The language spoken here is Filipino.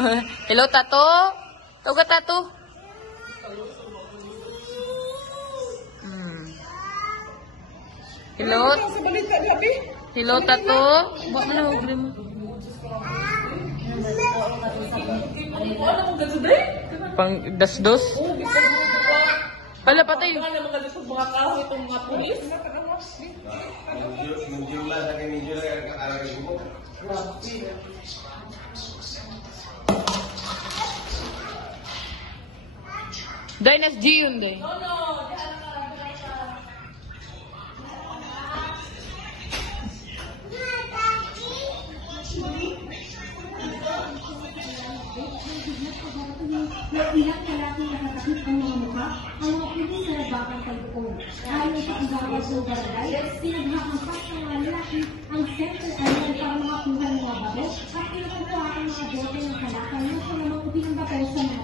Hello, Tato. Tawag ka, Tato. Hello. Hello, Tato. Buat mo na ugli mo. Pang dasdos? Pala, patay. Dynasty G yun din. Ilang kalaki na natakit ang mga mukha, ang mga pili sa nabakang kalpoon. Ayon sa igawad ng barangay, pinaghahampas ng mga lalaki ang center area para makakuha ng mga bago at pinakuha ang mga bote ng kalakal na sa namang upinang bato sa mga